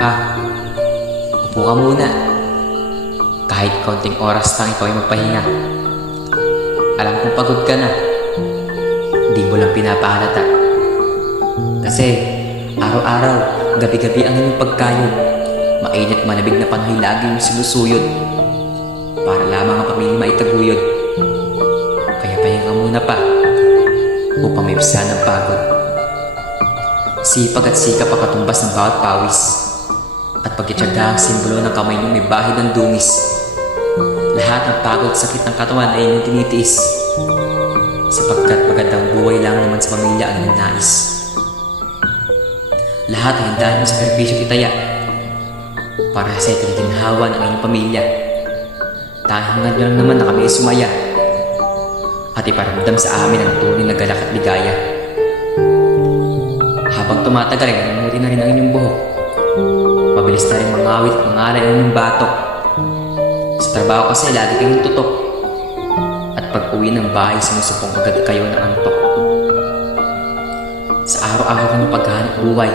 Pa, upo ka muna. Kahit konting oras lang ikaw ay magpahinga. Alam kong pagod ka na. Di mo lang pinapahalata. Kasi araw-araw, gabi-gabi ang inyong pagkayod. Mainit manabig na panahon lagi yung sinusuyod. Para lamang ang pamilya maitaguyod. Kaya pahinga ka muna pa upang may bisa ng pagod. Sipag at sikap ang katumbas ng bawat pawis. At pagkitsaga ang simbolo ng kamay niyong may bahid ng dungis. Lahat ng pagod at sakit ng katawan ay inyong tinitiis. Sapagkat magandang buhay lang naman sa pamilya ang inyong nais. Lahat ay hindahan mo sa sakripisyo itaya para sa itiginhawa ng inyong pamilya. Tahangad nyo lang naman na kami ay sumaya at iparamdam sa amin ang tunay na galak at ligaya. Habang tumatagal ay namumuti na rin ang inyong buhok. Mabilis na rin mangawit at mangalay ang inyong batok. Sa trabaho kasi lagi kayong tutok. At pag uwi ng bahay sinusupong agad kayo ng antok. Sa araw-araw ng paghahanap buhay,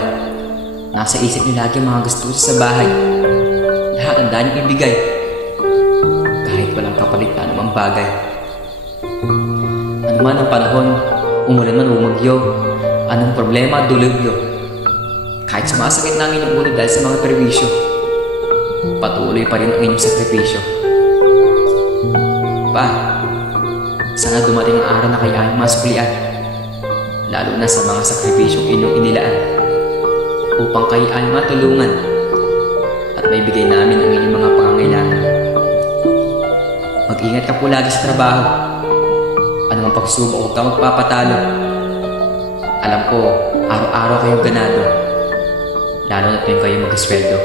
nasa isip niyo lagi ang mga gastusin sa bahay. Lahat ang daan niyong ibigay. Kahit walang kapalit na anumang bagay. Ano man ang panahon, umulan man umagyo, anong problema dulubyo. Kahit sumasakit na ang inyong ulo dahil sa mga perwisyo, patuloy pa rin ang inyong sakripisyo. Pa, sana dumating ang araw na kayo ay masuklian, lalo na sa mga sakripisyong inyong inilaan, upang kayo ay matulungan at maibigay namin ang inyong mga pangangailangan. Mag-ingat ka po lagi sa trabaho. Anong pagsubok, huwag ka magpapatalo. Alam ko, araw-araw kayong ganado, lalo na tuwing kayo mag-esweldo.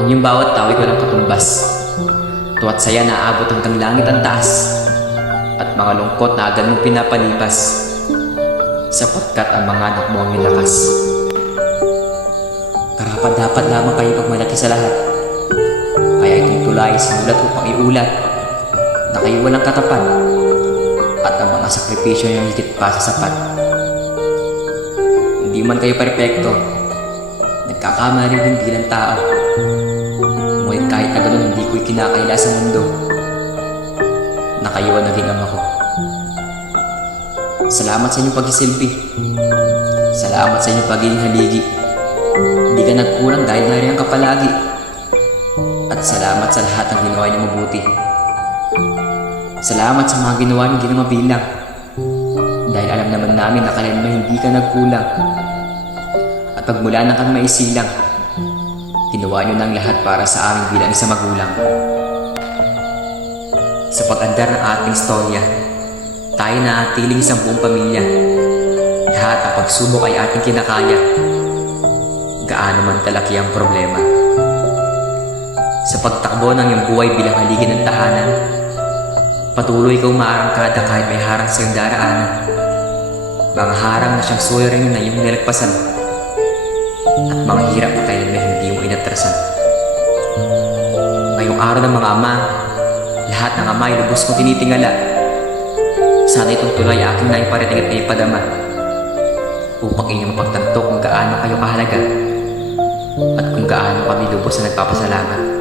Ang iyong bawat tawid walang katumbas. Tuwa't saya na aabot hanggang langit ang taas. At mga lungkot na agad mong pinapalipas. Sapagkat ang mga anak mo ang nilakas. Karapat-dapat lamang kayo pagmalaki sa lahat. Kaya ito'y tulay sinulat upang iulat na kayo walang katapat. At ang mga sakripisyo niyong higit pa sa sapat. Hindi man kayo perpekto, nagkakamali din bilang tao. Ngunit kahit na ganun hindi ko'y kinakaila sa mundo na kayo ang naging ama ko. Salamat sa inyong pagsisilbi. Salamat sa inyong pagiging haligi. Hindi ka nagkulang dahil nariyan ka palagi. At salamat sa lahat ng ginawa niyo mabuti. Salamat sa mga ginawa niyo hindi na mabilang. Dahil alam naman namin na kailan mo hindi ka nagkulang. At pagmula na kami maisilang, ginawa niyo ng lahat para sa amin bilang isang magulang. Sa pag-andar ng ating storya, tayo na atiling isang buong pamilya. Lahat ang pagsubok ay ating kinakaya. Gaano man kalaki ang problema. Sa pagtakbo ng iyong buhay bilang haligi ng tahanan, patuloy kang maarangkada kahit may harang sa iyong daraanan. Mga harang na siyang suliranin na iyong nilagpasan. At mga hirap na kailan na hindi mo inatrasan. Ngayong araw ng mga ama, lahat ng ama ay lubos kong tinitingala. Sana itong tulay aking naiparating at naipadama upang inyong mapagtanto kung gaano kayo kahalaga at kung gaano kami lubos na nagpapasalamat.